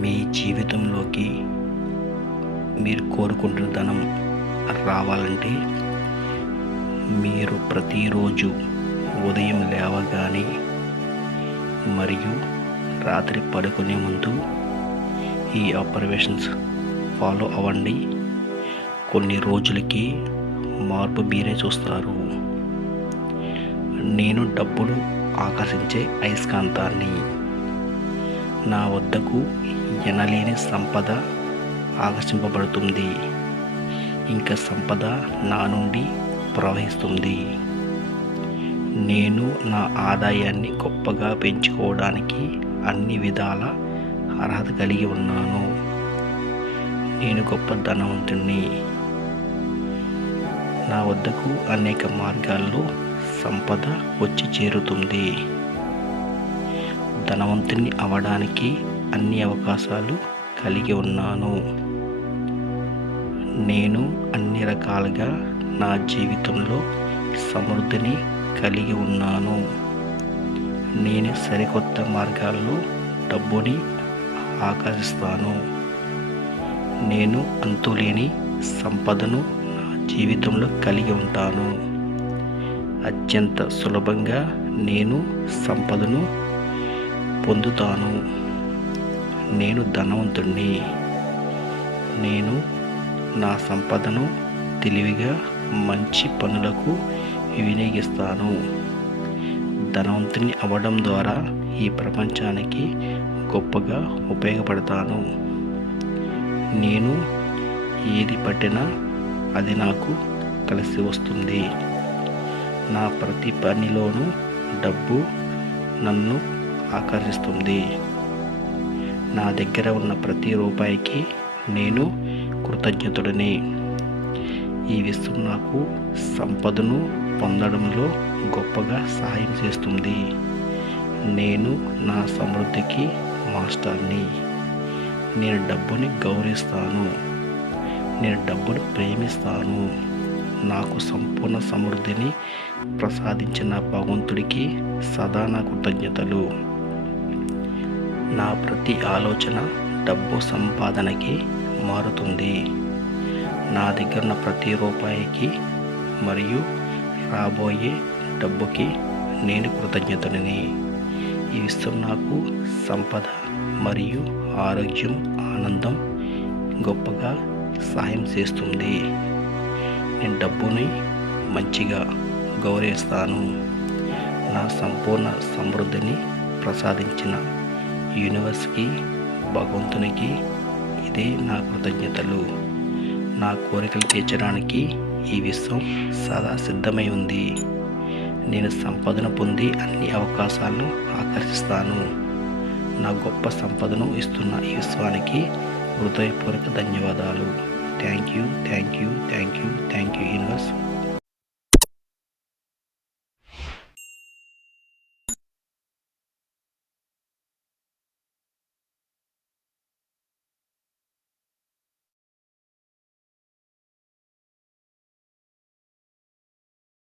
మీ జీవితంలోకి మీరు కోరుకుంటున్న ధనం రావాలంటే మీరు ప్రతిరోజు ఉదయం లేవగానే మరియు రాత్రి పడుకునే ముందు ఈ అబ్జర్వేషన్స్ ఫాలో అవ్వండి. కొన్ని రోజులకి మార్పు మీరే చూస్తారు. నేను డబ్బులు ఆకర్షించే అయస్కాంతాన్ని. నా వద్దకు ఎనలేని సంపద ఆకర్షింపబడుతుంది. ఇంకా సంపద నా నుండి ప్రవహిస్తుంది. నేను నా ఆదాయాన్ని గొప్పగా పెంచుకోవడానికి అన్ని విధాల అర్హత కలిగి ఉన్నాను. నేను గొప్ప ధనవంతుణ్ణి. నా వద్దకు అనేక మార్గాల్లో సంపద వచ్చి చేరుతుంది. ధనవంతుని అవ్వడానికి అన్ని అవకాశాలు కలిగి ఉన్నాను. నేను అన్ని రకాలుగా నా జీవితంలో సమృద్ధిని కలిగి ఉన్నాను. నేను సరికొత్త మార్గాల్లో డబ్బుని ఆకర్షిస్తాను. నేను అంతులేని సంపదను నా జీవితంలో కలిగి ఉంటాను. అత్యంత సులభంగా నేను సంపదను పొందుతాను. నేను ధనవంతుణ్ణి. నేను నా సంపదను తెలివిగా మంచి పనులకు వినియోగిస్తాను. ధనవంతుని అవ్వడం ద్వారా ఈ ప్రపంచానికి గొప్పగా ఉపయోగపడతాను. నేను ఏది పట్టినా అది నాకు కలిసి వస్తుంది. నా ప్రతి పనిలోనూ డబ్బు నన్ను ఆకర్షిస్తుంది. నా దగ్గర ఉన్న ప్రతి రూపాయికి నేను కృతజ్ఞతుడిని. ఈ విశ్వం నాకు సంపదను పొందడంలో గొప్పగా సహాయం చేస్తుంది. నేను నా సమృద్ధికి మాస్టర్ని. నేను డబ్బుని గౌరవిస్తాను. నేను డబ్బును ప్రేమిస్తాను. నాకు సంపూర్ణ సమృద్ధిని ప్రసాదించిన భగవంతుడికి సదా నా కృతజ్ఞతలు. నా ప్రతి ఆలోచన డబ్బు సంపాదనకి మారుతుంది. నా దగ్గర ఉన్న ప్రతి రూపాయికి మరియు రాబోయే డబ్బుకి నేను కృతజ్ఞతని. ఈ విశ్వం నాకు సంపద మరియు ఆరోగ్యం, ఆనందం గొప్పగా సహాయం చేస్తుంది. నేను డబ్బుని మంచిగా గౌరవిస్తాను. నా సంపూర్ణ సమృద్ధిని ప్రసాదించిన యూనివర్స్కి, భగవంతునికి ఇదే నా కృతజ్ఞతలు. నా కోరికలు తీర్చడానికి ఈ విశ్వం సదా సిద్ధమై ఉంది. నేను సంపదను పొంది అన్ని అవకాశాలను ఆకర్షిస్తాను. నా గొప్ప సంపదను ఇస్తున్న ఈ విశ్వానికి హృదయపూర్వక ధన్యవాదాలు. Thank you universe.